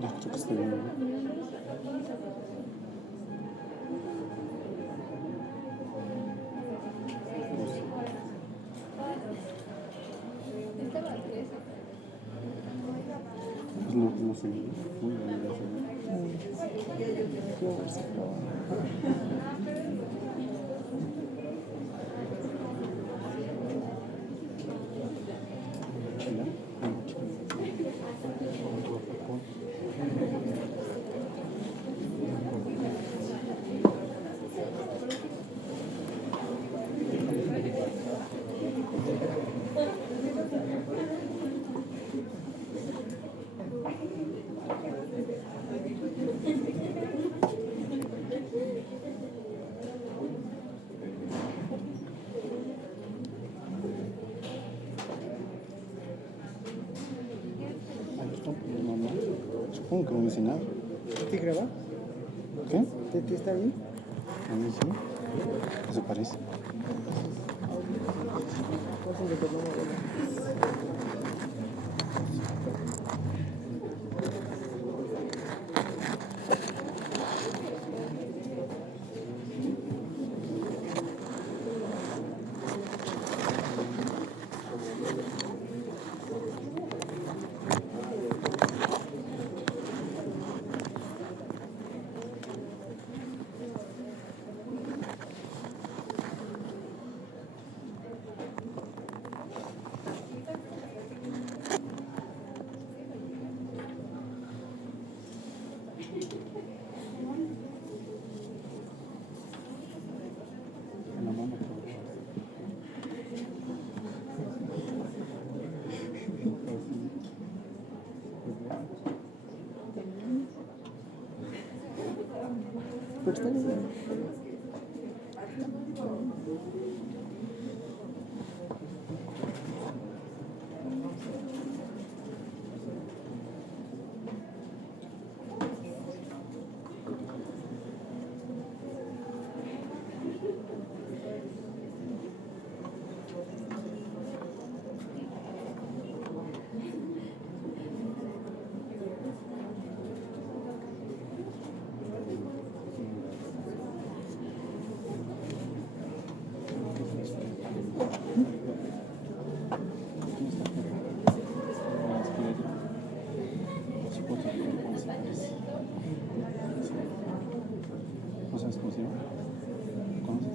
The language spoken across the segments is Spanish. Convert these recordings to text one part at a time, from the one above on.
Ya creo que estoy bien. Pues no sé, muy bien. Supongo que no dice nada. ¿Te graba? ¿Qué? ¿Te está bien? A mí sí. Eso parece. Pero está bien. ¿No sabes cómo se llama? ¿Conoces?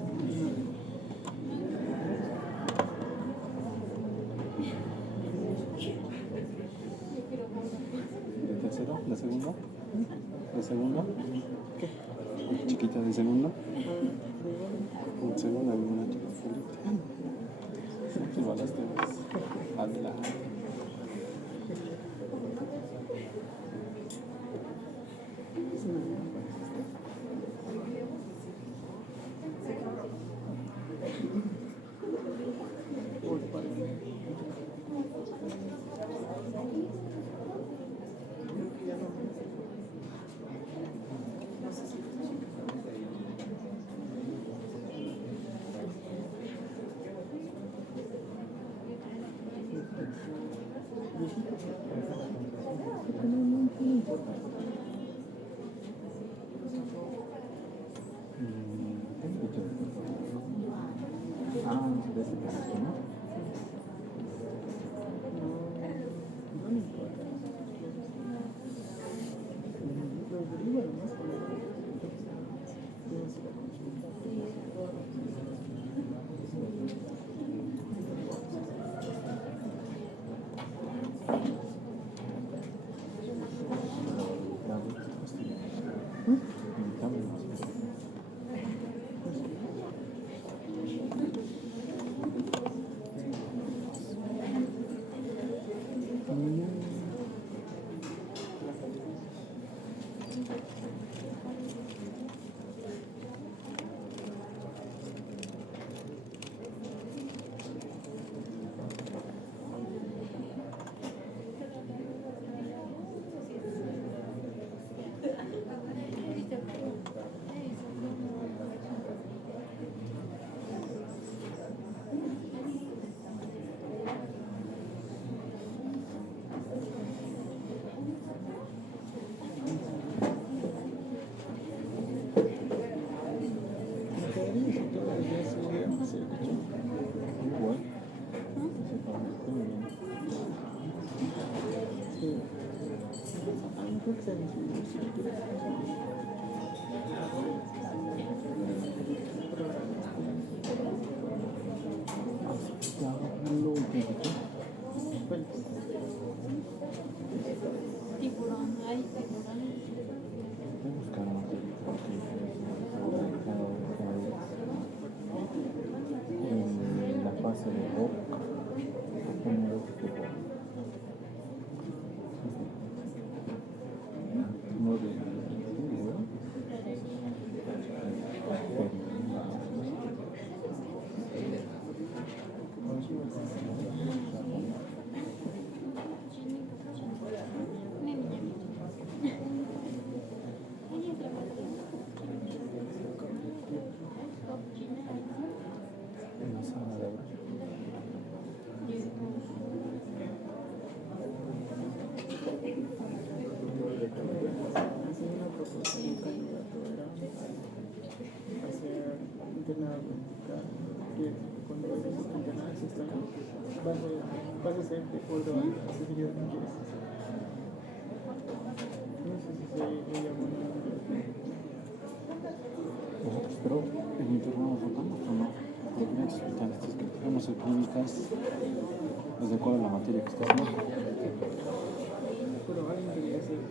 ¿De tercero? ¿De segundo? ¿De segundo? ¿Qué? ¿Chiquita de segundo? ¿Un segundo alguna chica solita? Igual las temas. Adelante. Me quedaría si todos los días estuviéramos hacer el coche. Igual. Se parece muy bien. Sí. A lo mejor que sea mi escritura. Ya, lo último. Bueno, Tiburón, hay tiburón. Voy a buscar más de en la fase de rock, número de rock. No de una sala de hacer una propuesta de un candidato era hacer internado que cuando vayas a internado si estás vas a ser de acuerdo a la sensibilidad que quieres hacer. No sé si se llama nosotros, pero en internado votamos o no. Los clientes hospitales que tenemos en clínicas es de acuerdo a la materia que estás haciendo. pero alguien quería hacer eso.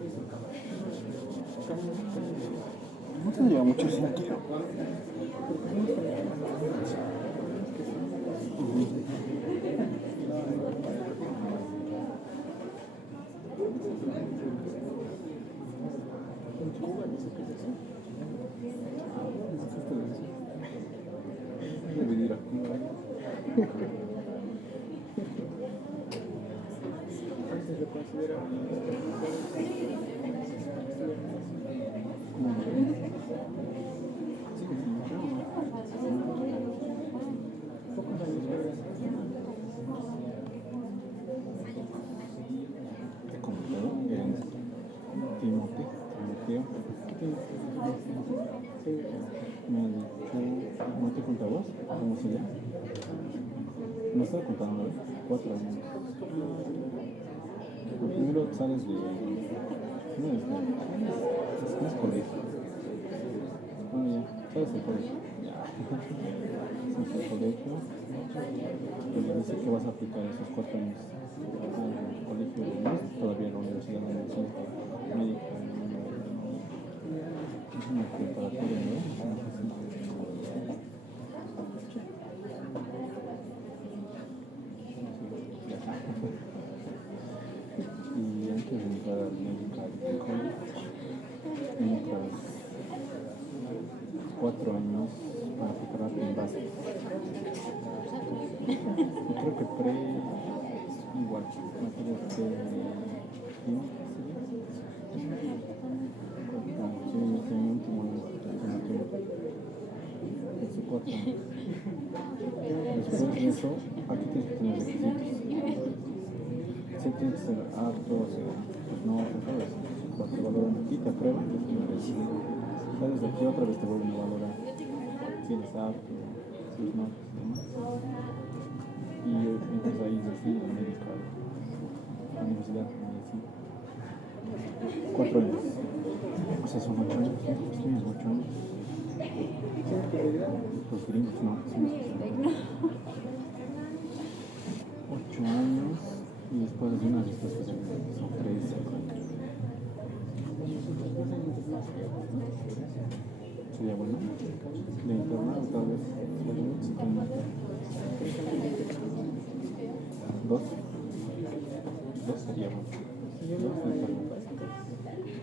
No tendría mucho sentido. En Cuba dice que es eso. De venir aquí. Antes lo consideraban ¿Cómo? pocos años, ¿verdad? Te comentado en Timoteo. Sí, Me ha dicho, ¿no te cuenta vos? ¿Cómo se llama? No estaba contando, ¿eh? 4 años. Primero sales de... No es colegio. Ah, ya, sales del colegio. Ya. Sales del colegio. Y le dice que vas a aplicar esos 4 años al colegio. No es todavía la universidad de medicina médica. Es una preparatoria, ¿no? Y antes de entrar al medical college, entras 4 años para prepararte en base. Yo creo que pre, igual, materias de química, sí, en mi último año, hace 4 años. Después de eso, aquí tienes que tener requisitos. Sí, tienes que ser apto, o sea, pues no, ¿sabes? Cuando te valoran aquí, te aprueban, ¿sabes? De aquí otra vez te vuelven a valorar. Si eres apto, sus notas y demás. Y entras ahí así, en médica, la universidad de medicina. 4 años. O sea, son 8 años, ¿sí? Estudias 8 años. ¿tienes que regresar? Los gringos, no, sí, 8 años. Y después de una de estas especialidades, son 3, 5 años. Sería bueno. De internado, tal vez. Si tengo 2. 2 sería bueno. 2 de internado.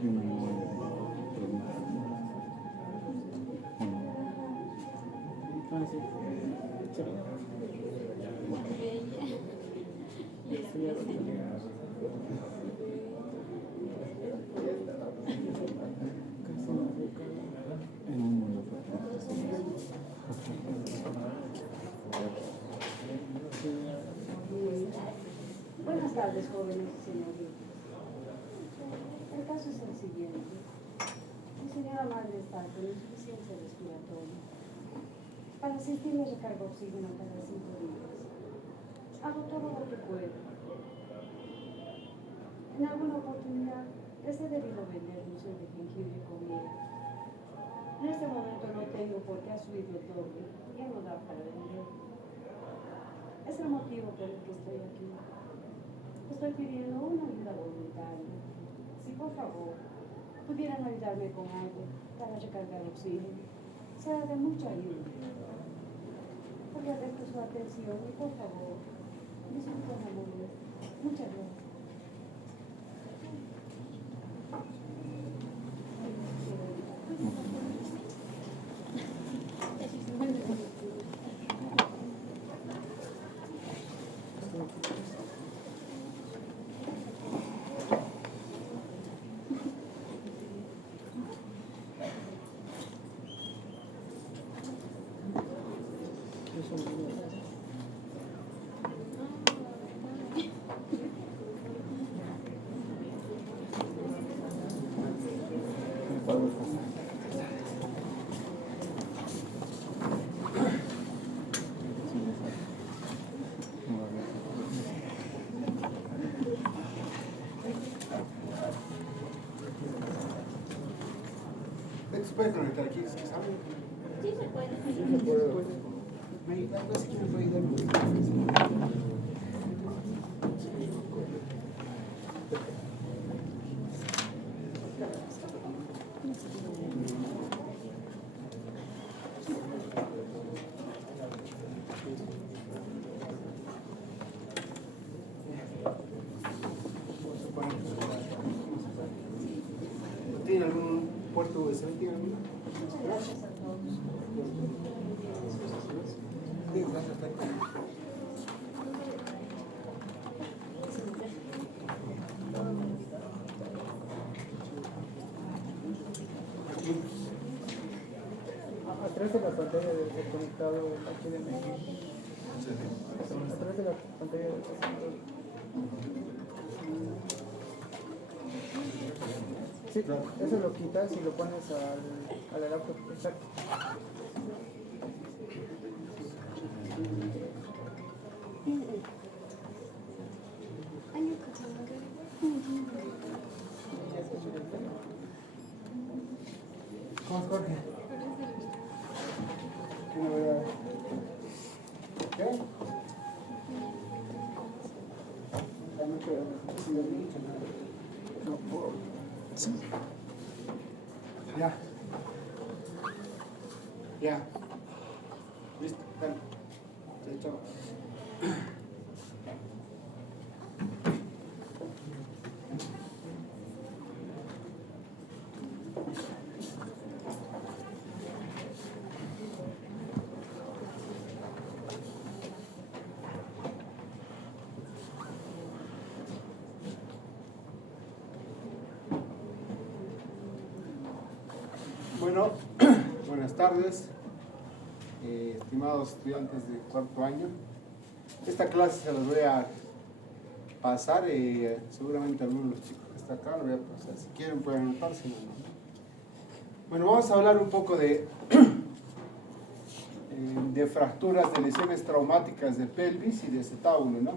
Y un año bueno. tardes, jóvenes y señoritas. El caso es el siguiente. Mi señora madre está con insuficiencia respiratoria. Para asistirme recargo oxígeno cada 5 días. Hago todo lo que puedo. En alguna oportunidad les he debido vender dulces de jengibre con miel. En este momento no tengo porque ha subido el doble y ya no da para vender. Es el motivo por el que estoy aquí. Estoy pidiendo una ayuda voluntaria. Si por favor pudieran ayudarme con algo para recargar oxígeno, será de mucha ayuda. Porque agradezco su atención y por favor, disfruten la morir. Muchas gracias. ¿Se puede conectar aquí? ¿Sí sabe? Sí se puede. Sí se puede. ¿Me ayuda? No sé quién me puede ayudar. ¿Tiene algún puerto USB? ¿Tiene alguno? Muchas gracias a todos. Sí, gracias. Atrás de la pantalla del conectado HDMI. Atrás de la pantalla del conectado. Sí, eso lo quitas y lo pones a la laptop. Exacto. ¿Cómo es, Jorge? ¿Qué novedad? ¿Qué? No puedo. Ya. Ya. Listo, dale. Chao. Bueno, buenas tardes, estimados estudiantes de cuarto año. Esta clase se las voy a pasar, seguramente algunos de los chicos que están acá lo voy a pasar. Si quieren pueden anotar, si no, no. Bueno, vamos a hablar un poco de fracturas, de lesiones traumáticas de pelvis y de acetábulo, ¿no?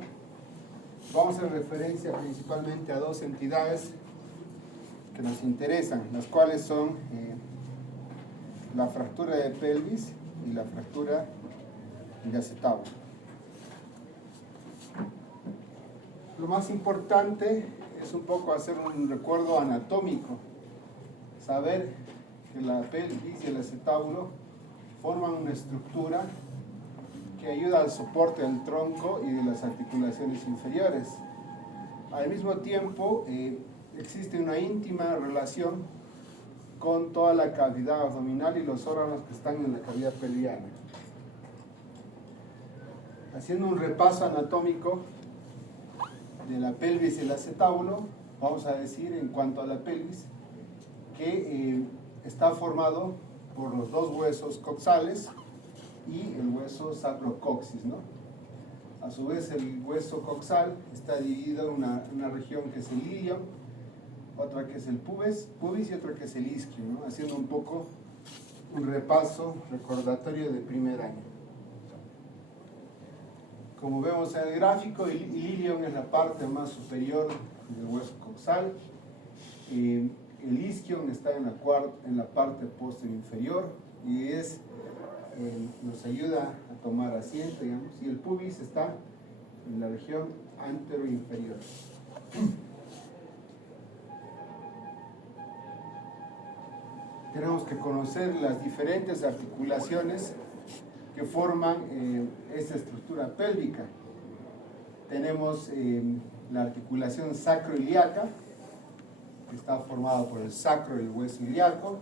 Vamos a hacer referencia principalmente a dos entidades que nos interesan, las cuales son la fractura de pelvis y la fractura de acetábulo. Lo más importante es un poco hacer un recuerdo anatómico, saber que la pelvis y el acetábulo forman una estructura que ayuda al soporte del tronco y de las articulaciones inferiores. Al mismo tiempo, existe una íntima relación con toda la cavidad abdominal y los órganos que están en la cavidad pelviana. Haciendo un repaso anatómico de la pelvis y el acetábulo, vamos a decir en cuanto a la pelvis que está formado por los dos huesos coxales y el hueso sacrocoxis, ¿no? A su vez, el hueso coxal está dividido en una región que es el ilion, otra que es el pubis y otra que es el isquio, ¿no? Haciendo un poco un repaso recordatorio de primer año. Como vemos en el gráfico, el ilion es la parte más superior del hueso coxal. El isquion está en la parte posterior inferior y nos ayuda a tomar asiento, digamos, y el pubis está en la región antero-inferior. Tenemos que conocer las diferentes articulaciones que forman esta estructura pélvica. Tenemos la articulación sacroiliaca, que está formada por el sacro y el hueso ilíaco,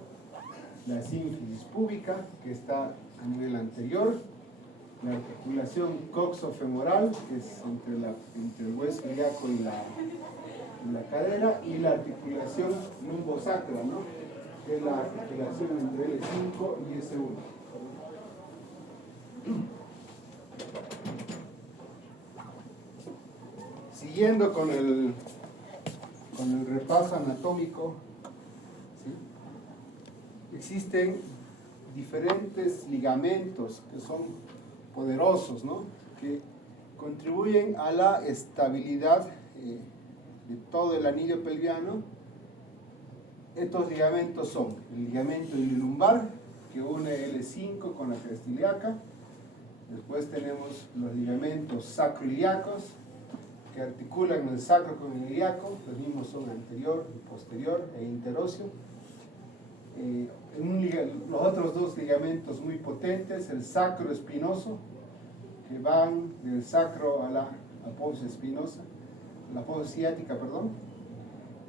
la sínfisis púbica, que está a nivel anterior, la articulación coxofemoral, que es entre el hueso ilíaco y la cadera, y la articulación lumbosacra, ¿no? Que es la articulación entre L5 y S1. Siguiendo con el repaso anatómico, ¿sí? Existen diferentes ligamentos que son poderosos, ¿no? Que contribuyen a la estabilidad de todo el anillo pelviano. Estos ligamentos son el ligamento ililumbar, que une L5 con la cresta ilíaca. Después tenemos los ligamentos sacroiliacos, que articulan el sacro con el ilíaco. Los mismos son anterior, posterior e interóseo. Los otros dos ligamentos muy potentes, el sacro espinoso, que van del sacro a la apófisis espinosa, la apófisis ciática, perdón,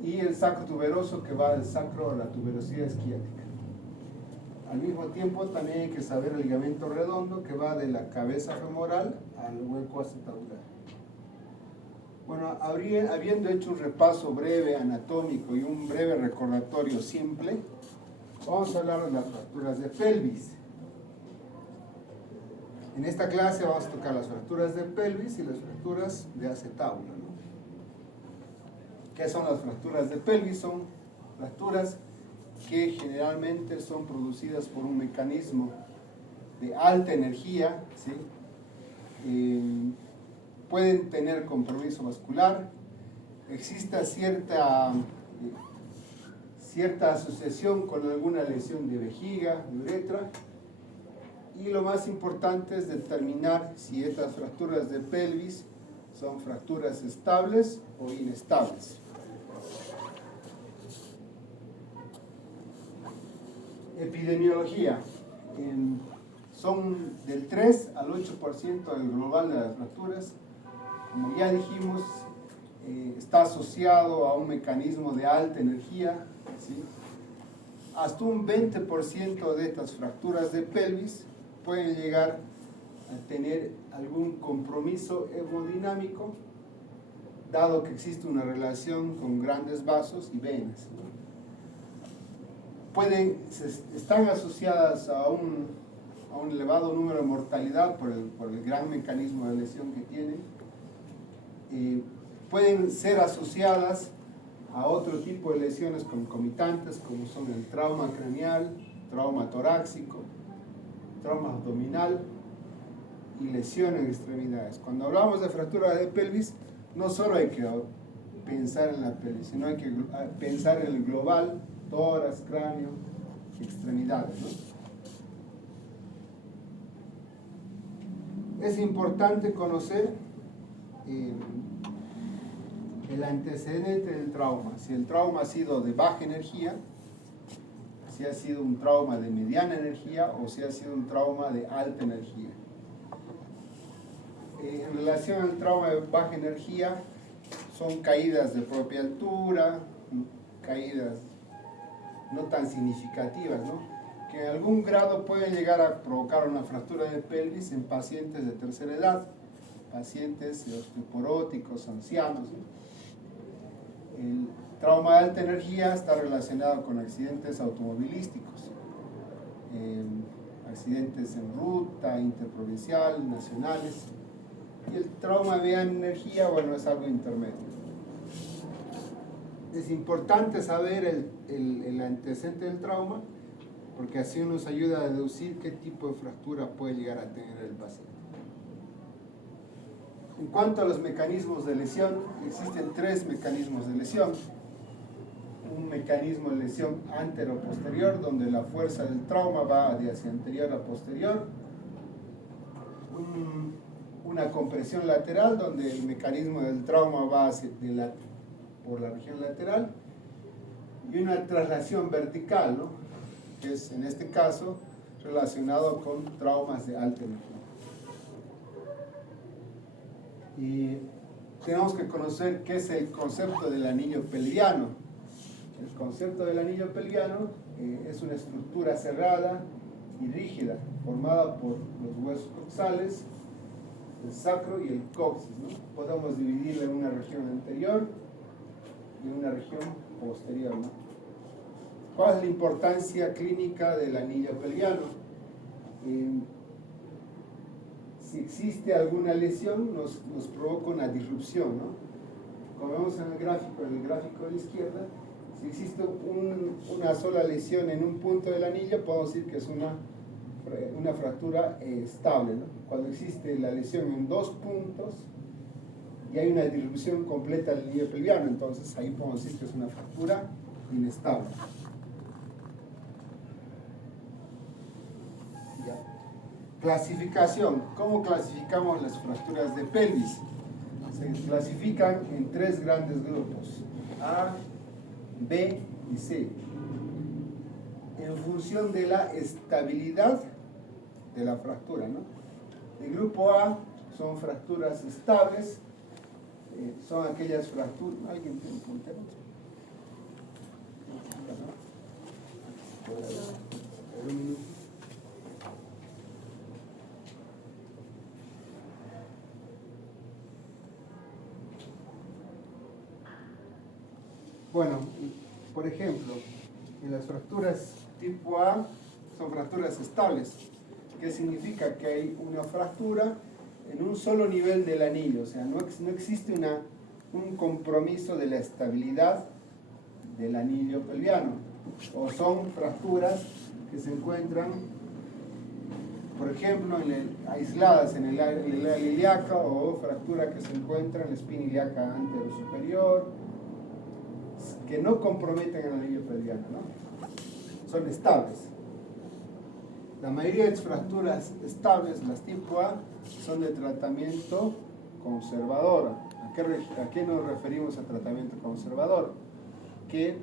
y el sacro tuberoso, que va del sacro a la tuberosidad isquiática. Al mismo tiempo también hay que saber el ligamento redondo, que va de la cabeza femoral al hueco acetabular. Bueno, habiendo hecho un repaso breve anatómico y un breve recordatorio simple, vamos a hablar de las fracturas de pelvis. En esta clase vamos a tocar las fracturas de pelvis y las fracturas de acetábulo, ¿no? ¿Qué son las fracturas de pelvis? Son fracturas que generalmente son producidas por un mecanismo de alta energía, ¿sí? Pueden tener compromiso vascular, exista cierta asociación con alguna lesión de vejiga, de uretra, y lo más importante es determinar si estas fracturas de pelvis son fracturas estables o inestables. Epidemiología. Son del 3 al 8% del global de las fracturas. Como ya dijimos, está asociado a un mecanismo de alta energía, ¿sí? Hasta un 20% de estas fracturas de pelvis pueden llegar a tener algún compromiso hemodinámico, dado que existe una relación con grandes vasos y venas, ¿no? Están asociadas a un elevado número de mortalidad por el gran mecanismo de lesión que tienen. Pueden ser asociadas a otro tipo de lesiones concomitantes, como son el trauma craneal, trauma torácico, trauma abdominal y lesión en extremidades. Cuando hablamos de fractura de pelvis, no solo hay que pensar en la pelvis, sino hay que pensar en el global, tórax, cráneo, extremidades, ¿no? Es importante conocer el antecedente del trauma. Si el trauma ha sido de baja energía, si ha sido un trauma de mediana energía o si ha sido un trauma de alta energía. En relación al trauma de baja energía, son caídas de propia altura, caídas no tan significativas, ¿no? Que en algún grado pueden llegar a provocar una fractura de pelvis en pacientes de tercera edad, pacientes osteoporóticos, ancianos, ¿no? El trauma de alta energía está relacionado con accidentes automovilísticos, accidentes en ruta, interprovincial, nacionales. Y el trauma de energía, bueno, es algo intermedio. Es importante saber el antecedente del trauma, porque así nos ayuda a deducir qué tipo de fractura puede llegar a tener el paciente. En cuanto a los mecanismos de lesión, existen 3 mecanismos de lesión. Un mecanismo de lesión antero-posterior, donde la fuerza del trauma va de hacia anterior a posterior. Una compresión lateral, donde el mecanismo del trauma va por la región lateral. Y una traslación vertical, ¿no? Que es en este caso relacionado con traumas de alta energía. Y tenemos que conocer qué es el concepto del anillo pelviano. El concepto del anillo pelviano es una estructura cerrada y rígida, formada por los huesos coxales, el sacro y el coxis, ¿no? Podemos dividirla en una región anterior y una región posterior, ¿no? ¿Cuál es la importancia clínica del anillo pelviano? Si existe alguna lesión, nos provoca una disrupción, ¿no? Como vemos en el gráfico de la izquierda, si existe una sola lesión en un punto del anillo, podemos decir que es una fractura estable, ¿no? Cuando existe la lesión en 2 puntos y hay una disrupción completa del anillo pelviano, entonces ahí podemos decir que es una fractura inestable. Ya. Clasificación. ¿Cómo clasificamos las fracturas de pelvis? Se clasifican en 3 grandes grupos: A, B y C, en función de la estabilidad de la fractura, ¿no? El grupo A son fracturas estables, son aquellas fracturas. ¿Alguien tiene un puntero? Un minuto. Bueno, por ejemplo, en las fracturas tipo A son fracturas estables. ¿Qué significa? Que hay una fractura en un solo nivel del anillo, o sea, no existe un compromiso de la estabilidad del anillo pelviano. O son fracturas que se encuentran, por ejemplo, aisladas en el área ilíaca, o fractura que se encuentra en la espina ilíaca antero-superior, que no comprometen el anillo pelviano, ¿no? Son estables. La mayoría de las fracturas estables, las tipo A, son de tratamiento conservador. ¿A qué nos referimos a tratamiento conservador? Que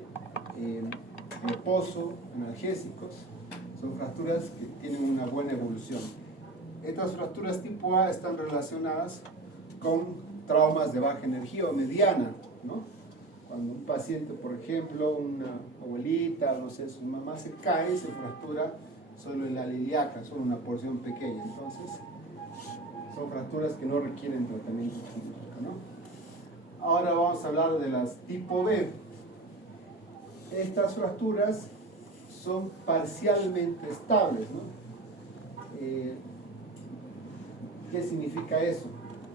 reposo, analgésicos, son fracturas que tienen una buena evolución. Estas fracturas tipo A están relacionadas con traumas de baja energía o mediana, ¿no? Cuando un paciente, por ejemplo, una abuelita, no sé, su mamá se cae, se fractura solo en la ilíaca, solo una porción pequeña. Entonces, son fracturas que no requieren tratamiento quirúrgico, ¿no? Ahora vamos a hablar de las tipo B. Estas fracturas son parcialmente estables, ¿no? ¿Qué significa eso?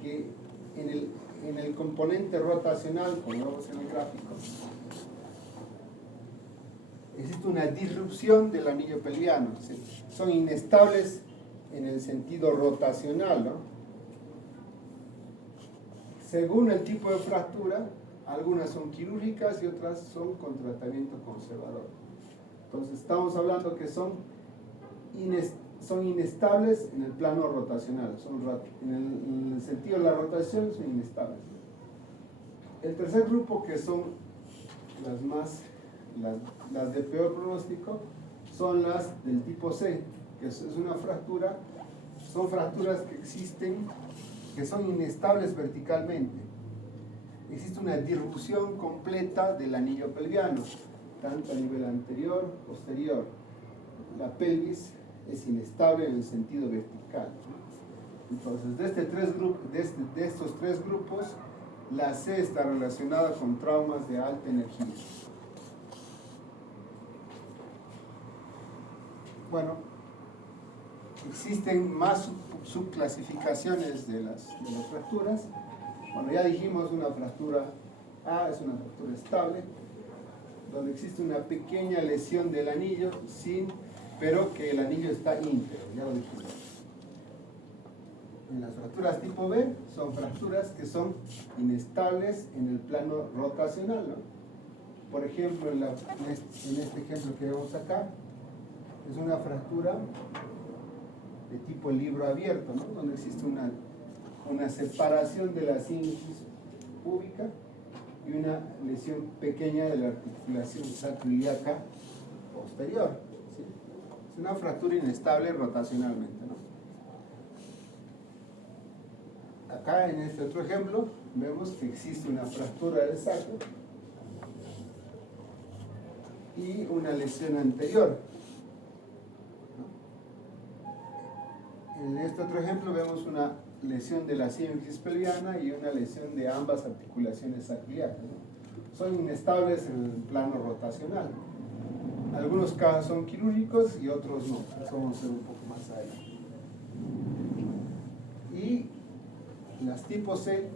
Que en el componente rotacional, como vemos en el gráfico, existe una disrupción del anillo pelviano. ¿Sí? Son inestables en el sentido rotacional, ¿no? Según el tipo de fractura, algunas son quirúrgicas y otras son con tratamiento conservador. Entonces estamos hablando que son inestables en el plano rotacional, en el sentido de la rotación son inestables. El tercer grupo, que son las de peor pronóstico, son las del tipo C, que es una fractura, son fracturas que existen, que son inestables verticalmente. Existe una disrupción completa del anillo pelviano, tanto a nivel anterior, posterior. La pelvis es inestable en el sentido vertical. Entonces, de estos 3 grupos, la C está relacionada con traumas de alta energía. Bueno, existen más subclasificaciones de las fracturas. Bueno, ya dijimos una fractura A es una fractura estable, donde existe una pequeña lesión del anillo, pero que el anillo está íntegro, ya lo dijimos. En las fracturas tipo B son fracturas que son inestables en el plano rotacional, ¿no? Por ejemplo, en este ejemplo que vemos acá, es una fractura de tipo libro abierto, ¿no? Donde existe una separación de la sínfisis púbica y una lesión pequeña de la articulación sacroiliaca posterior, ¿sí? Es una fractura inestable rotacionalmente, ¿no? Acá en este otro ejemplo vemos que existe una fractura del sacro y una lesión anterior, ¿no? En este otro ejemplo vemos una lesión de la sínfisis pelviana y una lesión de ambas articulaciones sacroiliacas, ¿no? Son inestables en el plano rotacional. Algunos casos son quirúrgicos y otros no. Eso vamos a ver un poco más adelante. Y las tipo C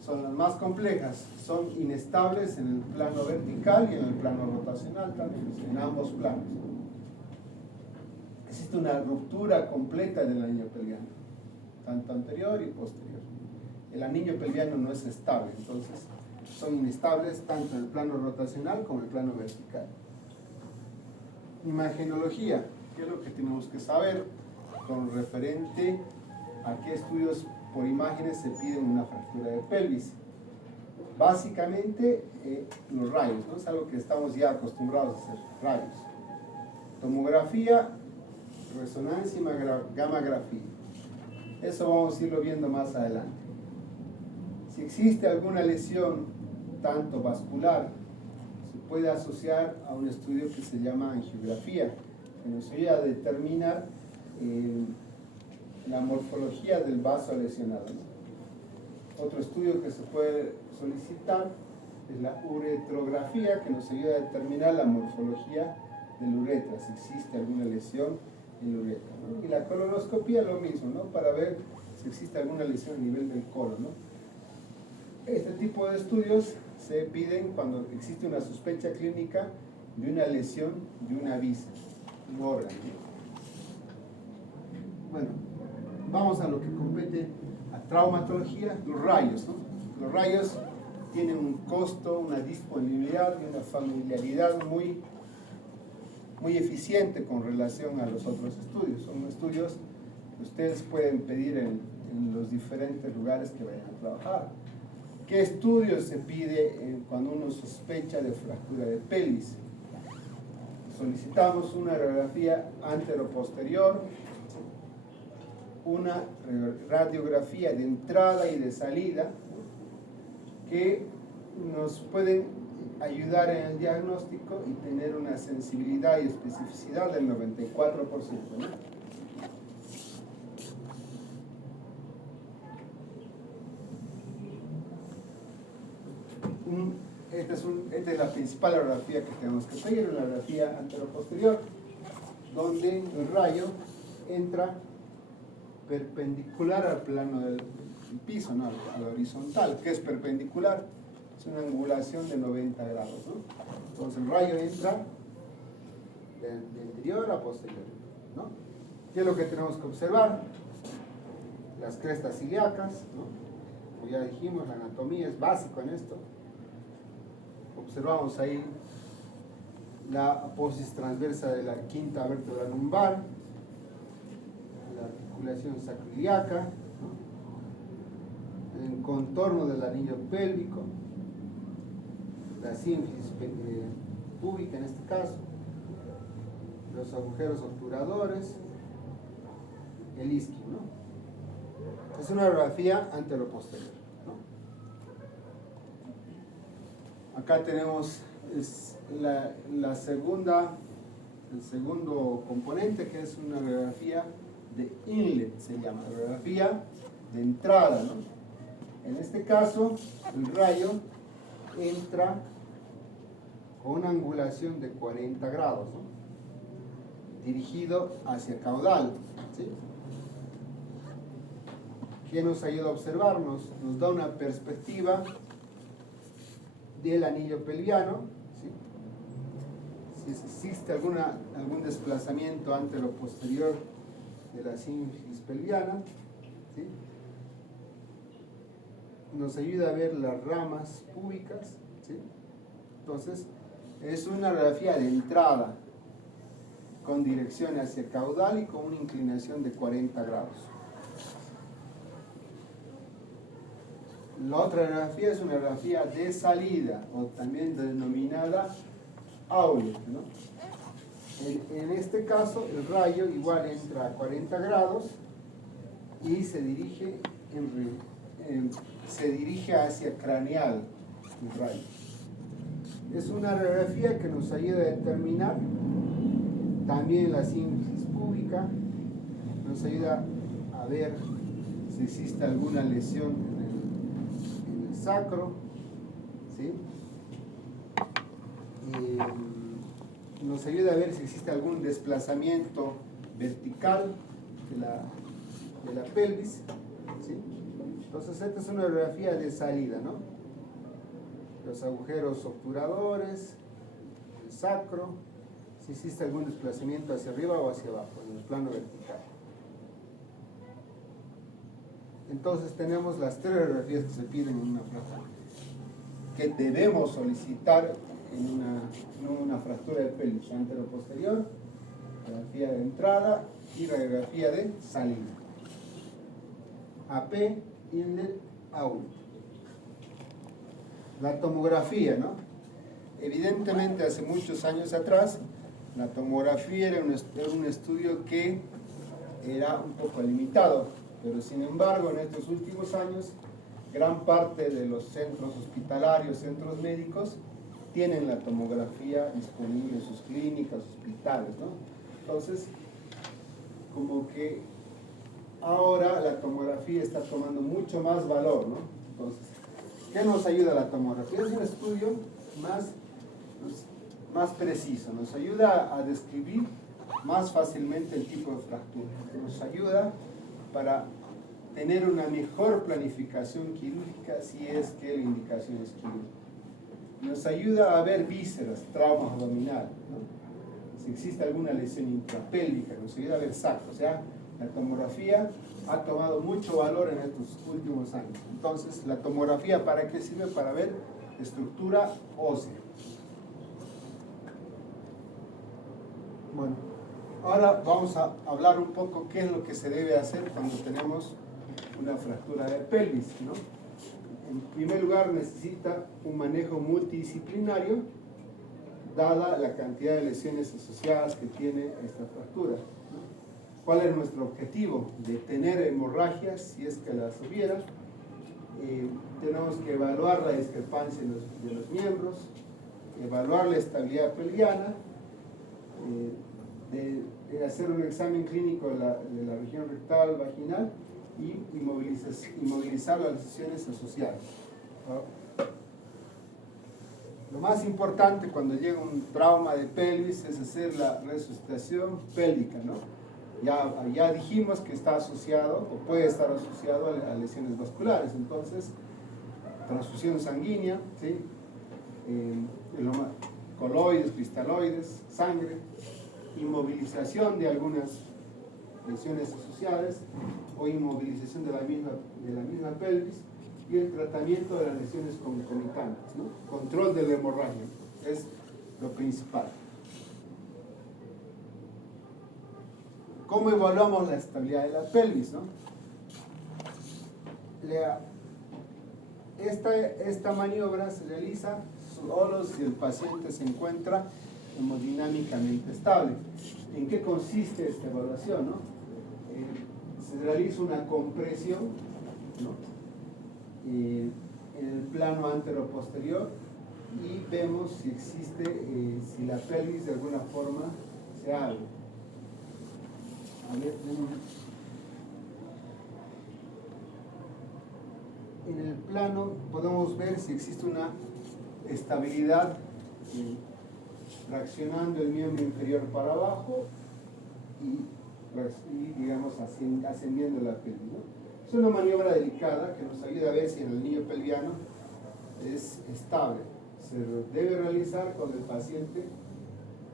son las más complejas, son inestables en el plano vertical y en el plano rotacional también, en ambos planos. Existe una ruptura completa del anillo pelviano, tanto anterior y posterior. El anillo pelviano no es estable, entonces son inestables tanto en el plano rotacional como en el plano vertical. Imagenología, ¿qué es lo que tenemos que saber con referente a qué estudios por imágenes se piden una fractura de pelvis? Básicamente los rayos, ¿no? Es algo que estamos ya acostumbrados a hacer, rayos. Tomografía, resonancia y gammagrafía. Eso vamos a irlo viendo más adelante. Si existe alguna lesión, tanto vascular, se puede asociar a un estudio que se llama angiografía, que nos ayuda a determinar la morfología del vaso lesionado, ¿no? Otro estudio que se puede solicitar es la uretrografía, que nos ayuda a determinar la morfología de la uretra, si existe alguna lesión en la uretra, ¿no? Y la colonoscopía lo mismo, ¿no? Para ver si existe alguna lesión a nivel del colon, ¿no? Este tipo de estudios se piden cuando existe una sospecha clínica de una lesión de una víscera, un órgano, ¿no? Bueno, vamos a lo que compete a traumatología, los rayos, ¿no? Los rayos tienen un costo, una disponibilidad y una familiaridad muy eficiente con relación a los otros estudios. Son estudios que ustedes pueden pedir en los diferentes lugares que vayan a trabajar. ¿Qué estudios se pide cuando uno sospecha de fractura de pelvis? Solicitamos una radiografía antero-posterior, una radiografía de entrada y de salida, que nos pueden ayudar en el diagnóstico y tener una sensibilidad y especificidad del 94%, ¿no? Esta es la principal radiografía que tenemos que seguir, una radiografía antero-posterior, donde el rayo entra perpendicular al plano del piso, ¿no? A la horizontal. ¿Qué es perpendicular? Es una angulación de 90 grados, ¿no? Entonces el rayo entra de anterior a posterior, ¿no? ¿Qué es lo que tenemos que observar? Las crestas ilíacas, ¿no? Como ya dijimos, la anatomía es básico en esto. Observamos ahí la apófisis transversa de la quinta vértebra lumbar, la articulación sacroiliaca, ¿no? El contorno del anillo pélvico, la sínfisis púbica en este caso, los agujeros obturadores, el isquio, ¿no? Es una radiografía antero-posterior, ¿no? Acá tenemos el segundo componente, que es una radiografía de inlet, se llama radiografía de entrada, ¿no? En este caso, el rayo entra con una angulación de 40 grados, ¿no? dirigido hacia caudal, ¿sí? ¿Qué nos ayuda a observarnos? Nos da una perspectiva del anillo pelviano, ¿sí? Si existe algún desplazamiento antero-posterior de la sínfisis pelviana, ¿sí? Nos ayuda a ver las ramas púbicas, ¿sí? Entonces, es una radiografía de entrada con dirección hacia el caudal y con una inclinación de 40 grados. La otra radiografía es una radiografía de salida, o también denominada Auler, ¿no? En este caso, el rayo igual entra a 40 grados y se dirige hacia craneal el rayo. Es una radiografía que nos ayuda a determinar también la sínfisis púbica, nos ayuda a ver si existe alguna lesión en el sacro, ¿sí? Nos ayuda a ver si existe algún desplazamiento vertical de la pelvis, ¿sí? Entonces esta es una radiografía de salida, ¿no? Los agujeros obturadores, el sacro, si existe algún desplazamiento hacia arriba o hacia abajo, en el plano vertical. Entonces tenemos las tres radiografías que se piden en una fractura, que debemos solicitar en una fractura de pelvis antero-posterior, radiografía de entrada y radiografía de salida. AP, inlet, outlet. La tomografía, ¿no? Evidentemente hace muchos años atrás la tomografía era un estudio que era un poco limitado, pero sin embargo en estos últimos años gran parte de los centros hospitalarios, centros médicos tienen la tomografía disponible en sus clínicas, hospitales, ¿no? Entonces, como que ahora la tomografía está tomando mucho más valor, ¿no? Entonces, ¿qué nos ayuda la tomografía? Es un estudio más preciso, nos ayuda a describir más fácilmente el tipo de fractura, nos ayuda para tener una mejor planificación quirúrgica si es que la indicación es quirúrgica. Nos ayuda a ver vísceras, trauma abdominal, ¿no? Si existe alguna lesión intrapélvica, nos ayuda a ver sacro. O sea, la tomografía ha tomado mucho valor en estos últimos años. Entonces, ¿la tomografía para qué sirve? Para ver estructura ósea. Bueno, ahora vamos a hablar un poco qué es lo que se debe hacer cuando tenemos una fractura de pelvis, ¿no? En primer lugar, necesita un manejo multidisciplinario, dada la cantidad de lesiones asociadas que tiene esta fractura, ¿no? ¿Cuál es nuestro objetivo? Detener hemorragias, si es que las hubiera. Tenemos que evaluar la discrepancia de los miembros, evaluar la estabilidad pelviana, de hacer un examen clínico de la región rectal, vaginal, y inmovilizar las lesiones asociadas. Lo más importante cuando llega un trauma de pelvis es hacer la resucitación pélvica, ¿no? Ya dijimos que está asociado o puede estar asociado a lesiones vasculares, entonces transfusión sanguínea, ¿sí? Coloides, cristaloides, sangre, inmovilización de algunas lesiones asociadas o inmovilización de la misma pelvis y el tratamiento de las lesiones concomitantes, ¿no? Control de la hemorragia es lo principal. ¿Cómo evaluamos la estabilidad de la pelvis, no? Esta maniobra se realiza solo si el paciente se encuentra hemodinámicamente estable. ¿En qué consiste esta evaluación, no? Se realiza una compresión, ¿no? En el plano antero-posterior y vemos si existe, si la pelvis de alguna forma se abre. A ver, en el plano podemos ver si existe una estabilidad traccionando el miembro inferior para abajo y digamos, ascendiendo la pelvis, ¿no? Es una maniobra delicada que nos ayuda a ver si en el niño pelviano es estable. Se debe realizar cuando el paciente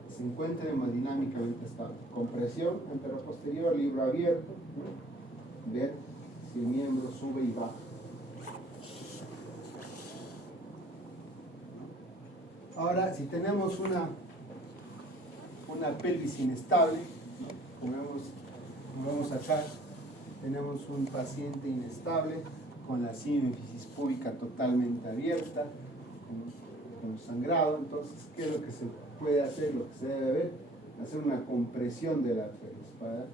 se encuentre hemodinámicamente estable. Compresión anteroposterior, libro abierto, ¿no? Ver si el miembro sube y baja. Ahora, si tenemos una pelvis inestable, ¿no? Como vemos acá, tenemos un paciente inestable con la sínfisis púbica totalmente abierta, con sangrado. Entonces, ¿qué es lo que se puede hacer? Lo que se debe ver, hacer una compresión de la pelvis para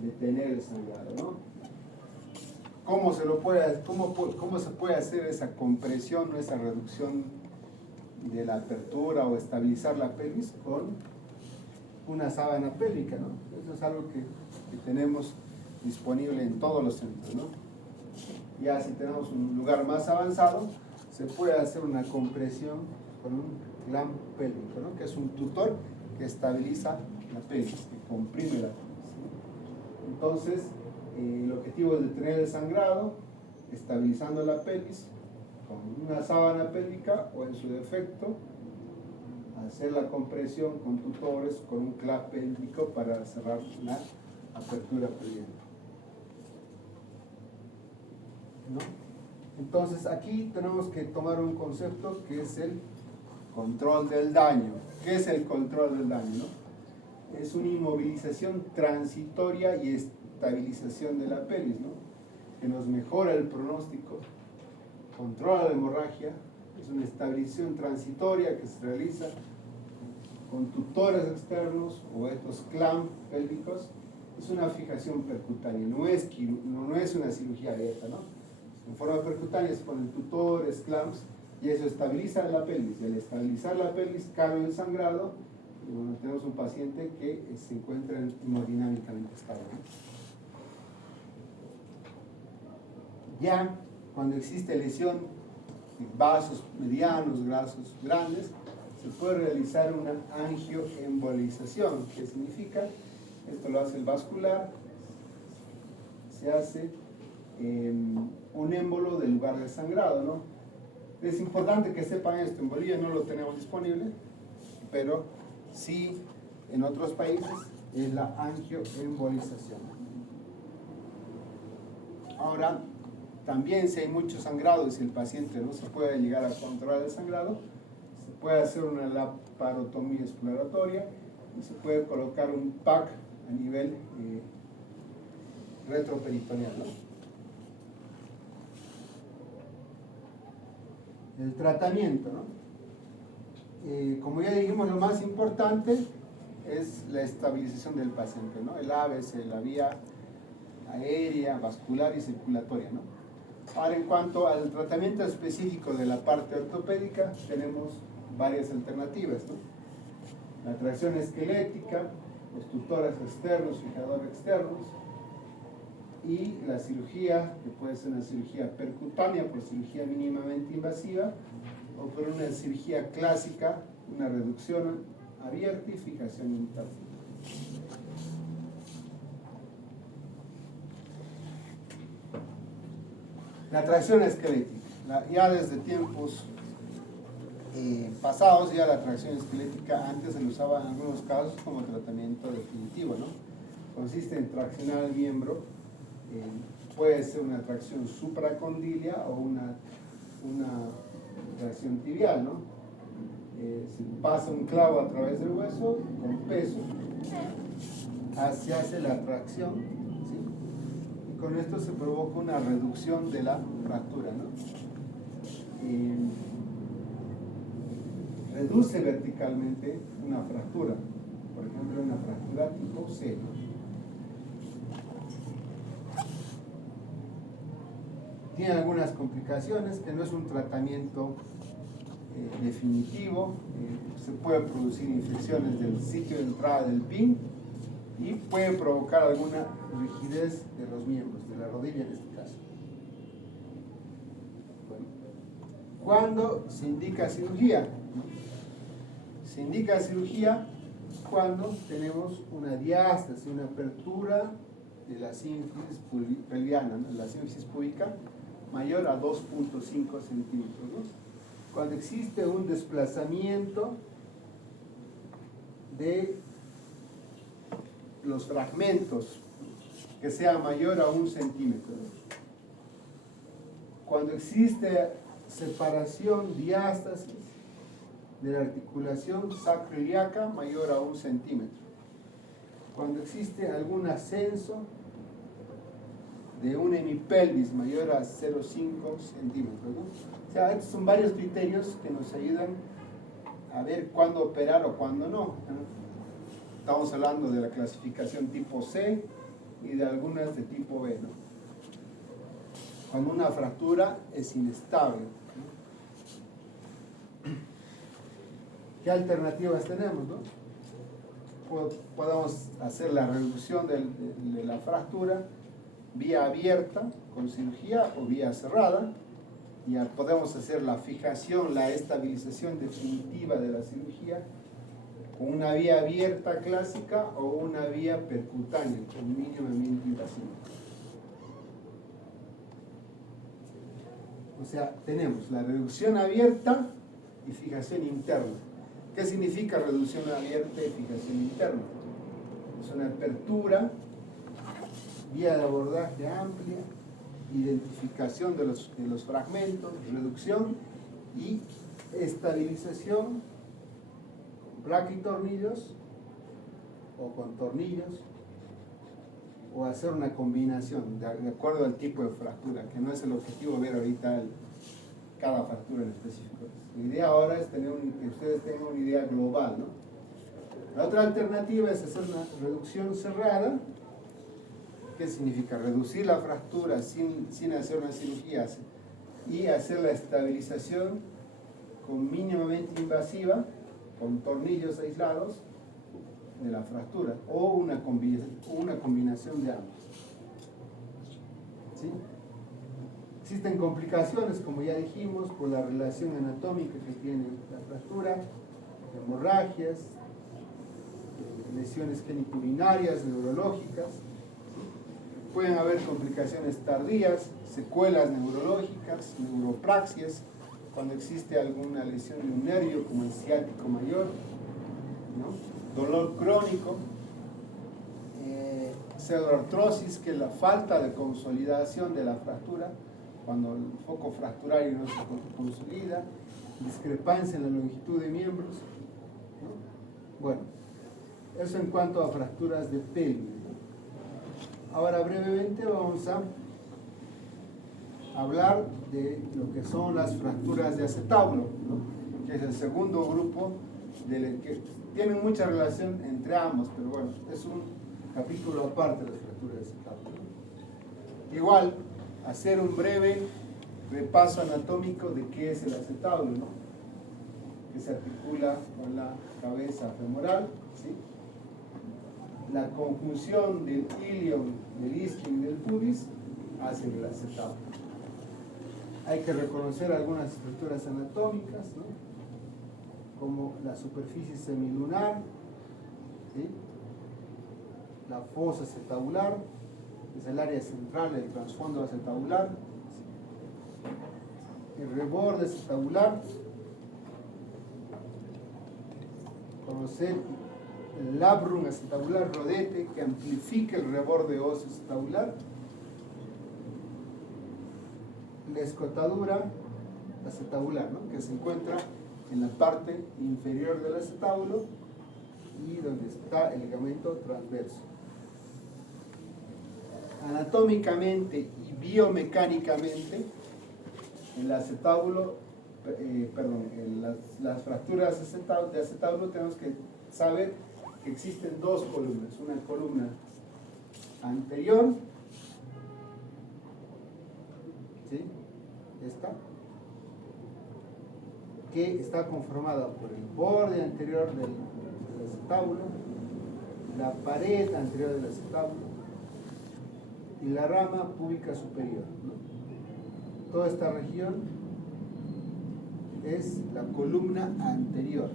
detener el sangrado, ¿no? ¿Cómo se puede hacer esa compresión o esa reducción de la apertura o estabilizar la pelvis? Con una sábana pélvica, ¿no? Eso es algo que tenemos disponible en todos los centros, ¿no? Ya si tenemos un lugar más avanzado, se puede hacer una compresión con un clamp pélvico, ¿no? Que es un tutor que estabiliza la pelvis, que comprime la pelvis, ¿no? Entonces, el objetivo es detener el sangrado, estabilizando la pelvis con una sábana pélvica o en su defecto, hacer la compresión con tutores, con un clamp pélvico para cerrar la apertura pelviana, ¿no? Entonces aquí tenemos que tomar un concepto que es el control del daño. ¿Qué es el control del daño, no? Es una inmovilización transitoria y estabilización de la pelvis, ¿no? Que nos mejora el pronóstico, controla la hemorragia. Es una estabilización transitoria que se realiza con tutores externos o estos clamp pélvicos. Es una fijación percutánea, no es una cirugía abierta, ¿no? En forma percutánea se ponen tutores, clamps, y eso estabiliza la pelvis. Y al estabilizar la pelvis, calma el sangrado, y bueno, tenemos un paciente que se encuentra hemodinámicamente estable, ¿no? Ya cuando existe lesión de vasos medianos, vasos grandes, se puede realizar una angioembolización. ¿Qué significa? Esto lo hace el vascular, se hace un émbolo del lugar del sangrado, ¿no? Es importante que sepan esto. En Bolivia no lo tenemos disponible, pero sí en otros países es la angioembolización. Ahora, también si hay mucho sangrado y si el paciente no se puede llegar a controlar el sangrado, se puede hacer una laparotomía exploratoria y se puede colocar un PAC a nivel retroperitoneal, ¿no? El tratamiento, ¿no? Como ya dijimos, lo más importante es la estabilización del paciente, ¿no? El ABC, la vía aérea, vascular y circulatoria, ¿no? Ahora, en cuanto al tratamiento específico de la parte ortopédica, tenemos varias alternativas, ¿no? La tracción esquelética, los tutores externos, fijadores externos, y la cirugía, que puede ser una cirugía percutánea por cirugía mínimamente invasiva, o por una cirugía clásica, una reducción abierta y fijación interna. La tracción esquelética. Ya desde tiempos pasados, ya la tracción esquelética antes se lo usaba en algunos casos como tratamiento definitivo, ¿no? Consiste en traccionar el miembro, puede ser una tracción supracondilia o una tracción tibial, ¿no? Se pasa un clavo a través del hueso con peso, se hace la tracción, ¿sí? Y con esto se provoca una reducción de la fractura, ¿no? Reduce verticalmente una fractura, por ejemplo una fractura tipo C, ¿no? Tiene algunas complicaciones, que no es un tratamiento definitivo, se puede producir infecciones del sitio de entrada del PIN y puede provocar alguna rigidez de los miembros, de la rodilla en este caso. Bueno, ¿cuándo se indica cirugía? Se indica cirugía cuando tenemos una diástasis, una apertura de la sínfisis pelviana, ¿no? La sínfisis púbica mayor a 2.5 centímetros, ¿no? Cuando existe un desplazamiento de los fragmentos que sea mayor a 1 centímetro, ¿no? Cuando existe separación, diástasis de la articulación sacroiliaca mayor a 1 centímetro. Cuando existe algún ascenso de un hemipelvis mayor a 0,5 centímetros, ¿no? O sea, estos son varios criterios que nos ayudan a ver cuándo operar o cuándo no, ¿no? Estamos hablando de la clasificación tipo C y de algunas de tipo B, ¿no? Cuando una fractura es inestable, ¿no? ¿Qué alternativas tenemos, no? Podemos hacer la reducción de la fractura vía abierta con cirugía o vía cerrada. Ya podemos hacer la fijación, la estabilización definitiva de la cirugía con una vía abierta clásica o una vía percutánea, con mínimamente invasiva. O sea, tenemos la reducción abierta y fijación interna. ¿Qué significa reducción abierta y fijación interna? Es una apertura, vía de abordaje amplia, identificación de los fragmentos, reducción y estabilización con plaquitornillos o con tornillos, o hacer una combinación de acuerdo al tipo de fractura, que no es el objetivo ver ahorita cada fractura en específico. La idea ahora es que ustedes tengan una idea global, ¿no? La otra alternativa es hacer una reducción cerrada. ¿Qué significa? Reducir la fractura sin hacer una cirugía y hacer la estabilización con mínimamente invasiva, con tornillos aislados de la fractura, o una combinación de ambos. ¿Sí? Existen complicaciones, como ya dijimos, por la relación anatómica que tiene la fractura, hemorragias, lesiones geniturinarias, neurológicas. Pueden haber complicaciones tardías, secuelas neurológicas, neuropraxias, cuando existe alguna lesión de un nervio como el ciático mayor, ¿no? Dolor crónico, pseudoartrosis, que es la falta de consolidación de la fractura, cuando el foco fracturario no se consolida, discrepancia en la longitud de miembros, ¿no? Bueno, eso en cuanto a fracturas de pelvis. Ahora brevemente vamos a hablar de lo que son las fracturas de acetábulo, ¿no? Que es el segundo grupo que tienen mucha relación entre ambos, pero bueno, es un capítulo aparte de las fracturas de acetábulo. Igual, hacer un breve repaso anatómico de qué es el acetábulo, ¿no? Que se articula con la cabeza femoral, ¿sí? La conjunción del ilion, del isquion y del pubis hace el acetábulo. Hay que reconocer algunas estructuras anatómicas, ¿no? Como la superficie semilunar, ¿sí? La fosa acetabular, que es el área central del trasfondo acetabular, el reborde acetabular, conocer el labrum acetabular rodete que amplifica el reborde óseo acetabular, la escotadura acetabular, ¿no? Que se encuentra en la parte inferior del acetábulo y donde está el ligamento transverso. Anatómicamente y biomecánicamente, el acetábulo, las fracturas de acetábulo tenemos que saber que existen dos columnas, una columna anterior, ¿sí? Esta, que está conformada por el borde anterior del acetábulo, la pared anterior del acetábulo y la rama púbica superior, ¿no? Toda esta región es la columna anterior.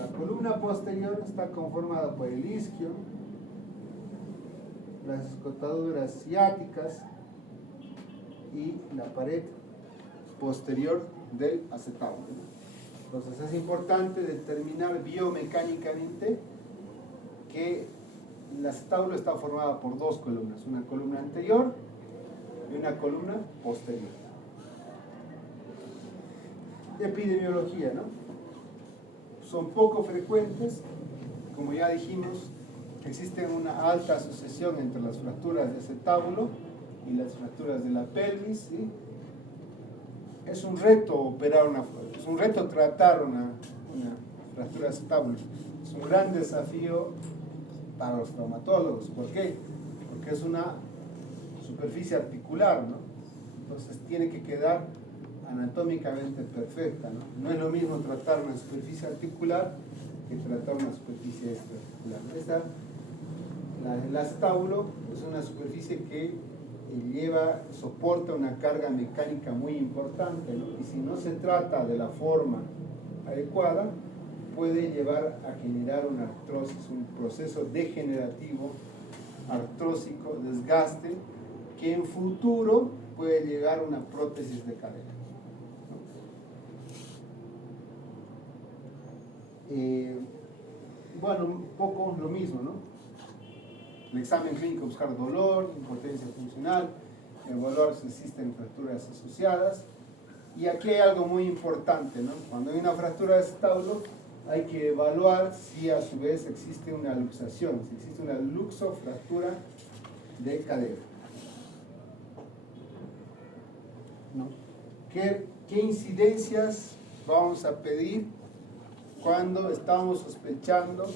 La columna posterior está conformada por el isquio, las escotaduras ciáticas y la pared posterior del acetábulo. Entonces es importante determinar biomecánicamente que el acetábulo está formado por dos columnas, una columna anterior y una columna posterior. Epidemiología, ¿no? Son poco frecuentes, como ya dijimos, existe una alta asociación entre las fracturas de acetábulo y las fracturas de la pelvis, ¿sí? Es un reto es un reto tratar una fractura de acetábulo. Es un gran desafío para los traumatólogos. ¿Por qué? Porque es una superficie articular, ¿no? Entonces tiene que quedar anatómicamente perfecta, ¿no? No es lo mismo tratar una superficie articular que tratar una superficie extraarticular. El acetábulo es una superficie que soporta una carga mecánica muy importante, ¿no? Y si no se trata de la forma adecuada, puede llevar a generar una artrosis, un proceso degenerativo, artrósico, desgaste, que en futuro puede llegar a una prótesis de cadera. Bueno, un poco lo mismo, ¿no? El examen clínico, buscar dolor, impotencia funcional, evaluar si existen fracturas asociadas. Y aquí hay algo muy importante, ¿no? Cuando hay una fractura de acetábulo, hay que evaluar si a su vez existe una luxación, si existe una luxofractura de cadera, ¿no? ¿Qué incidencias vamos a pedir cuando estamos sospechando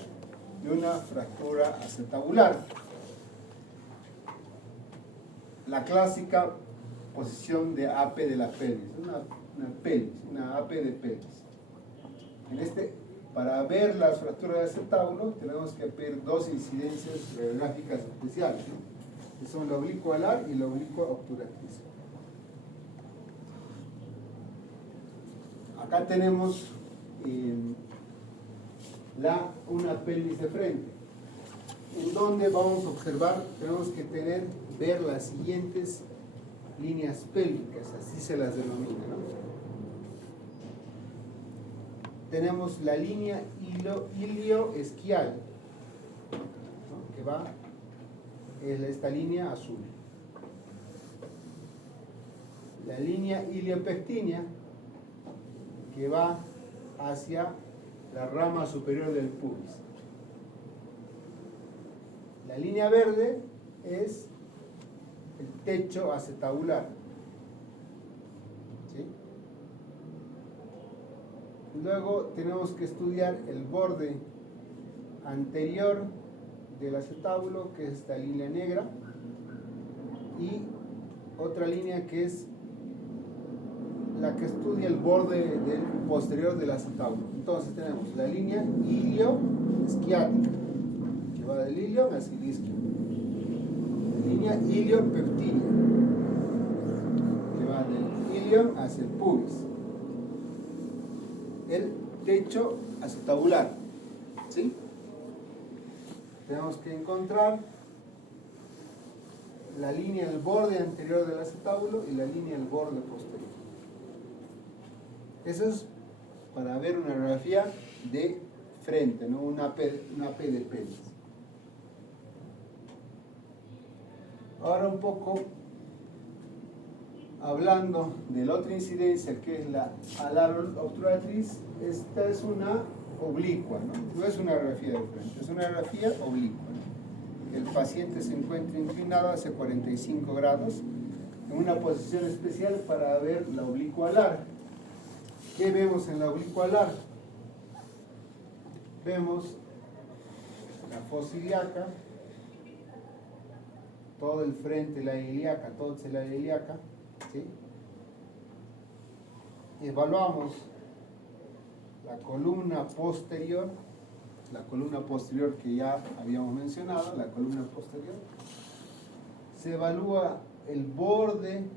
de una fractura acetabular? La clásica posición de AP de la pelvis, una AP de pelvis. Para ver las fracturas de acetábulo tenemos que pedir dos incidencias radiográficas especiales, ¿no? Que son la oblicuo alar y la oblicuo obturatriz. Acá tenemos una pelvis de frente, en donde vamos a observar, tenemos que ver las siguientes líneas pélvicas, así se las denomina, ¿no? Tenemos la línea ilioesquial, ¿no? Que va en esta línea azul. La línea iliopectínea, que va hacia la rama superior del pubis. La línea verde es el techo acetabular, ¿sí? Luego tenemos que estudiar el borde anterior del acetábulo, que es esta línea negra, y otra línea que es la que estudia el borde posterior del acetábulo. Entonces tenemos la línea ilioesquiática, que va del ilio hacia el isquio. La línea iliopectínea, que va del ilio hacia el pubis. El techo acetabular, ¿sí? Tenemos que encontrar la línea del borde anterior del acetábulo y la línea del borde posterior. Eso es para ver una radiografía de frente, ¿no? Una AP de pelvis. Ahora un poco hablando de la otra incidencia, que es la alar obturatriz. Esta es una oblicua, ¿no? No es una radiografía de frente, es una radiografía oblicua, ¿no? El paciente se encuentra inclinado hacia 45 grados en una posición especial para ver la oblicua alar. ¿Qué vemos en la oblicua alar? Vemos la fosa ilíaca, todo el frente de la ilíaca, todo el área ilíaca, ¿sí? Evaluamos la columna posterior que ya habíamos mencionado, la columna posterior. Se evalúa el borde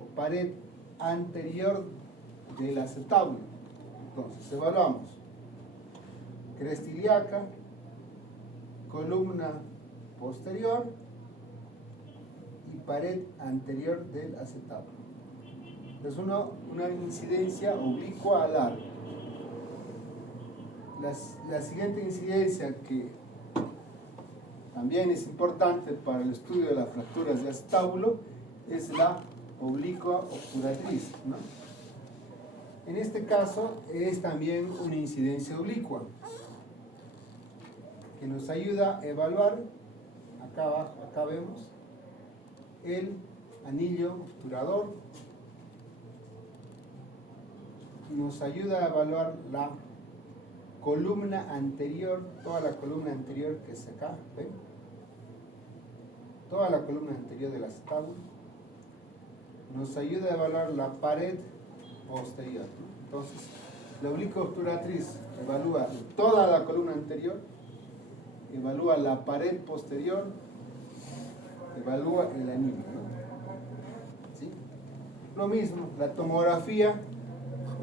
o pared anterior del acetábulo. Entonces evaluamos cresta ilíaca, columna posterior y pared anterior del acetábulo. Es una incidencia oblicua al largo. La siguiente incidencia, que también es importante para el estudio de las fracturas de acetábulo, es la oblicua obturatriz, ¿no? En este caso es también una incidencia oblicua que nos ayuda a evaluar, acá abajo, acá vemos, el anillo obturador, nos ayuda a evaluar la columna anterior, toda la columna anterior que es acá, ¿ven? Toda la columna anterior del acetábulo, nos ayuda a evaluar la pared posterior. Entonces, la oblicua obturatriz evalúa toda la columna anterior, evalúa la pared posterior, evalúa el anillo, ¿no? ¿Sí? Lo mismo, la tomografía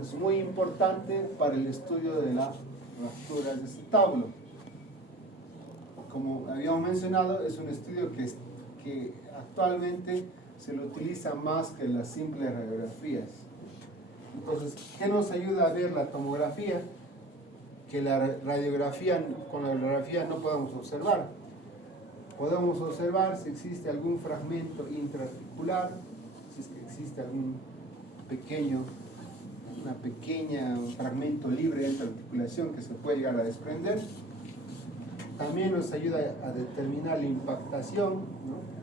es muy importante para el estudio de las fracturas de acetábulo. Como habíamos mencionado, es un estudio que actualmente se lo utiliza más que las simples radiografías. Entonces, ¿qué nos ayuda a ver la tomografía? Que la radiografía, con la radiografía no podemos observar. Podemos observar si existe algún fragmento intraarticular, si es que existe algún un fragmento libre de articulación que se puede llegar a desprender. También nos ayuda a determinar la impactación, ¿no?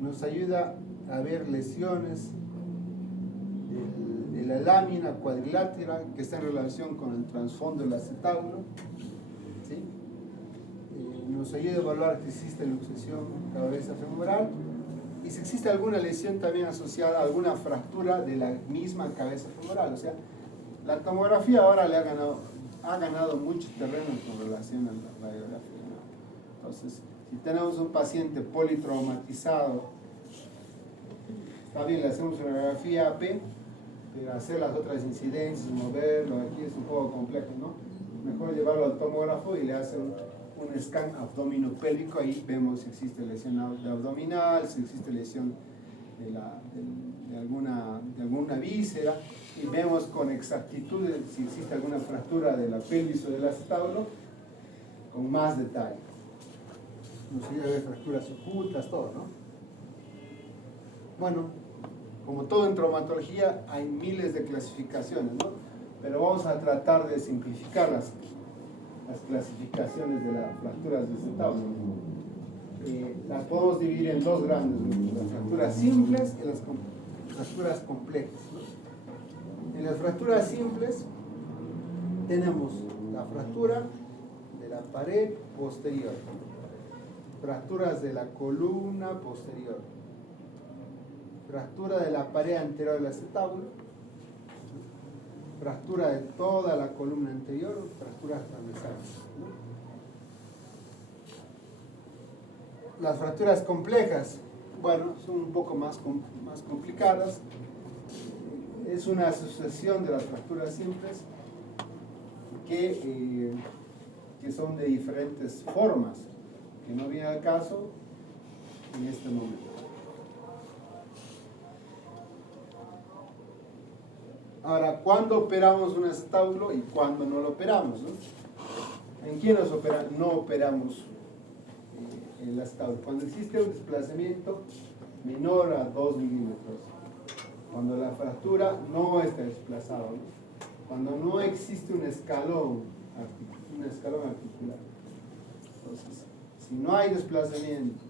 Nos ayuda a ver lesiones de la lámina cuadrilátera que está en relación con el trasfondo del acetábulo, ¿sí? Nos ayuda a evaluar que existe luxación cabeza femoral y si existe alguna lesión también asociada a alguna fractura de la misma cabeza femoral. O sea, la tomografía ahora ha ganado mucho terreno con relación a la radiografía, ¿no? Entonces, si tenemos un paciente politraumatizado, está bien, le hacemos una radiografía AP, pero hacer las otras incidencias, moverlo, aquí es un poco complejo, ¿no? Mejor llevarlo al tomógrafo y le hace un scan abdominopélvico, ahí vemos si existe lesión abdominal, si existe lesión de alguna víscera, y vemos con exactitud si existe alguna fractura de la pelvis o del acetábulo con más detalle. Nos ayuda a ver fracturas ocultas, todo, ¿no? Bueno, como todo en traumatología hay miles de clasificaciones, ¿no? Pero vamos a tratar de simplificar las clasificaciones de las fracturas de acetábulo. Las podemos dividir en dos grandes grupos: las fracturas simples y las fracturas complejas, ¿no? En las fracturas simples tenemos la fractura de la pared posterior, fracturas de la columna posterior, fractura de la pared anterior del acetábulo, fractura de toda la columna anterior, fracturas transversales, ¿no? Las fracturas complejas, bueno, son un poco más complicadas. Es una asociación de las fracturas simples que son de diferentes formas, que no viene al caso en este momento. Ahora, ¿cuándo operamos un acetábulo y cuándo no lo operamos, ¿no? ¿En quién no operamos el acetábulo? Cuando existe un desplazamiento menor a 2 milímetros, cuando la fractura no está desplazada, ¿no? Cuando no existe un escalón articular. Entonces, si no hay desplazamiento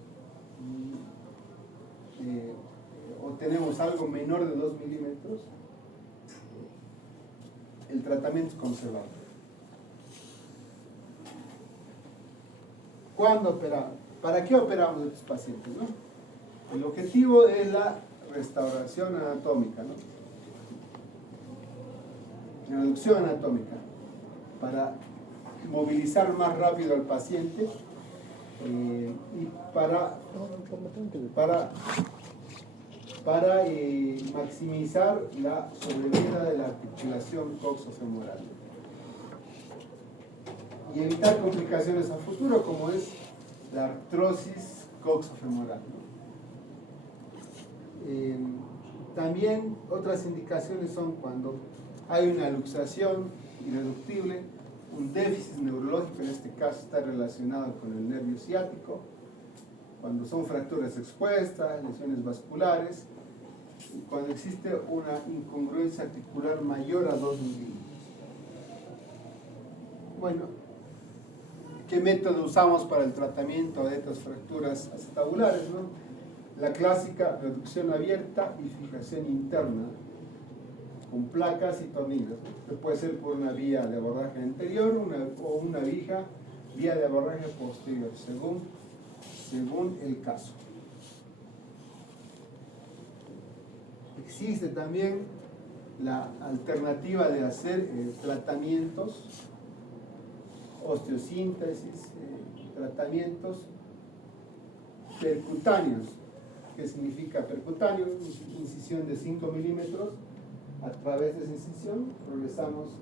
o tenemos algo menor de 2 milímetros, el tratamiento es conservador. ¿Cuándo operamos? ¿Para qué operamos a estos pacientes, no? El objetivo es la restauración anatómica, ¿no? La reducción anatómica, para movilizar más rápido al paciente y para maximizar la sobrevida de la articulación coxofemoral. y evitar complicaciones a futuro, como es la artrosis coxofemoral, ¿no? También otras indicaciones son cuando hay una luxación irreductible, un déficit neurológico, en este caso está relacionado con el nervio ciático, cuando son fracturas expuestas, lesiones vasculares, y cuando existe una incongruencia articular mayor a 2 milímetros. Bueno, ¿qué método usamos para el tratamiento de estas fracturas acetabulares, no? La clásica reducción abierta y fijación interna con placas y tornillos. Esto puede ser por una vía de abordaje anterior o una vía de abordaje posterior, según el caso. Existe también la alternativa de hacer tratamientos, osteosíntesis, tratamientos percutáneos. ¿Qué significa percutáneo? Incisión de 5 milímetros. A través de esa incisión progresamos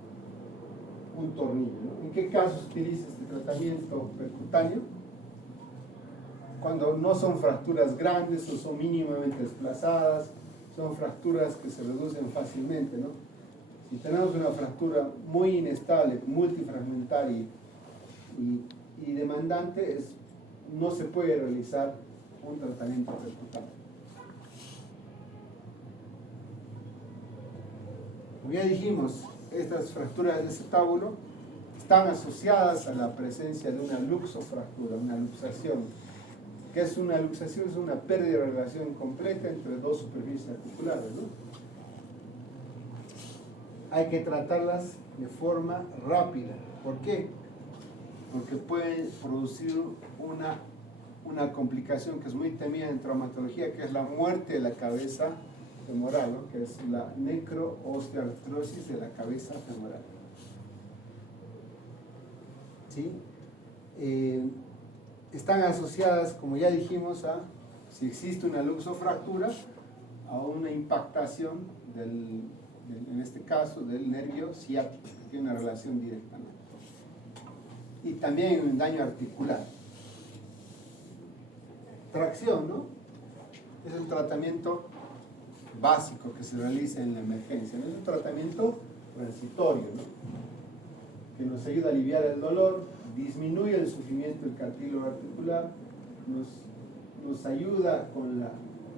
un tornillo, ¿no? ¿En qué casos se utiliza este tratamiento percutáneo? Cuando no son fracturas grandes o son mínimamente desplazadas, son fracturas que se reducen fácilmente, ¿no? Si tenemos una fractura muy inestable, multifragmentaria y demandante, no se puede realizar un tratamiento percutáneo. Como ya dijimos, estas fracturas de acetábulo están asociadas a la presencia de una luxofractura, una luxación. ¿Qué es una luxación? Es una pérdida de relación completa entre dos superficies articulares, ¿no? Hay que tratarlas de forma rápida. ¿Por qué? Porque pueden producir una complicación que es muy temida en traumatología, que es la muerte de la cabeza femoral, ¿no? Que es la necroosteoartrosis de la cabeza femoral. ¿Sí? Están asociadas, como ya dijimos, si existe una luxofractura, a una impactación en este caso, del nervio ciático, que tiene una relación directa, ¿no? Y también un daño articular. Tracción, ¿no? Es un tratamiento básico que se realiza en la emergencia, ¿no? Es un tratamiento transitorio, ¿no? Que nos ayuda a aliviar el dolor, disminuye el sufrimiento del cartílago articular, nos ayuda con la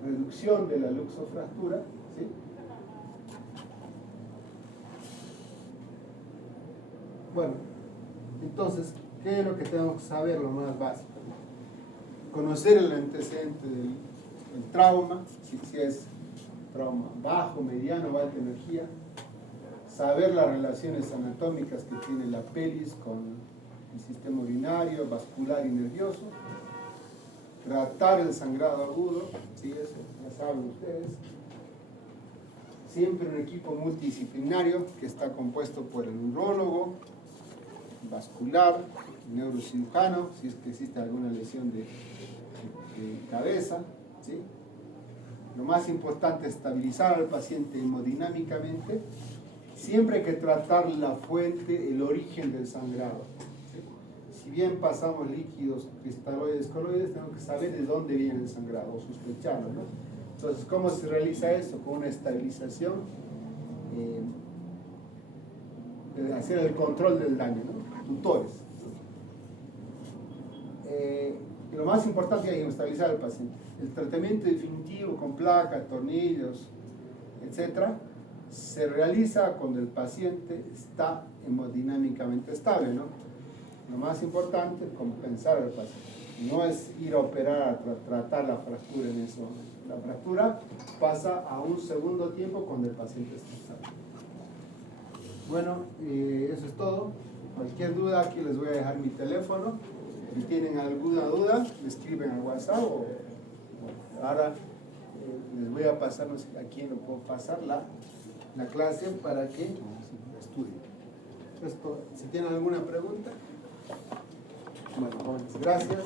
reducción de la luxofractura, ¿sí? Bueno, entonces, ¿qué es lo que tenemos que saber? Lo más básico. Conocer el antecedente del trauma, si es trauma bajo, mediano o alta energía. Saber las relaciones anatómicas que tiene la pelvis con el sistema urinario, vascular y nervioso. Tratar el sangrado agudo, ¿sí? Eso ya saben ustedes. Siempre un equipo multidisciplinario que está compuesto por el neurólogo, vascular, neurocirujano, si es que existe alguna lesión de cabeza, ¿sí? Lo más importante es estabilizar al paciente hemodinámicamente. Siempre hay que tratar la fuente, el origen del sangrado, ¿sí? Si bien pasamos líquidos cristaloides, coloides, tenemos que saber de dónde viene el sangrado o sospecharlo, ¿no? Entonces, ¿cómo se realiza eso? Con una estabilización, de hacer el control del daño, ¿no? Tutores. Lo más importante es estabilizar al paciente. El tratamiento definitivo con placas, tornillos, etc., se realiza cuando el paciente está hemodinámicamente estable, ¿no? Lo más importante es compensar al paciente. No es ir a operar a tratar la fractura en ese momento. La fractura pasa a un segundo tiempo cuando el paciente está estable. Bueno, eso es todo. Cualquier duda, aquí les voy a dejar mi teléfono. Si tienen alguna duda, me escriben al WhatsApp o ahora les voy a pasar, no sé a quién lo puedo pasar, la clase para que estudien. Esto, si tienen alguna pregunta, bueno, gracias.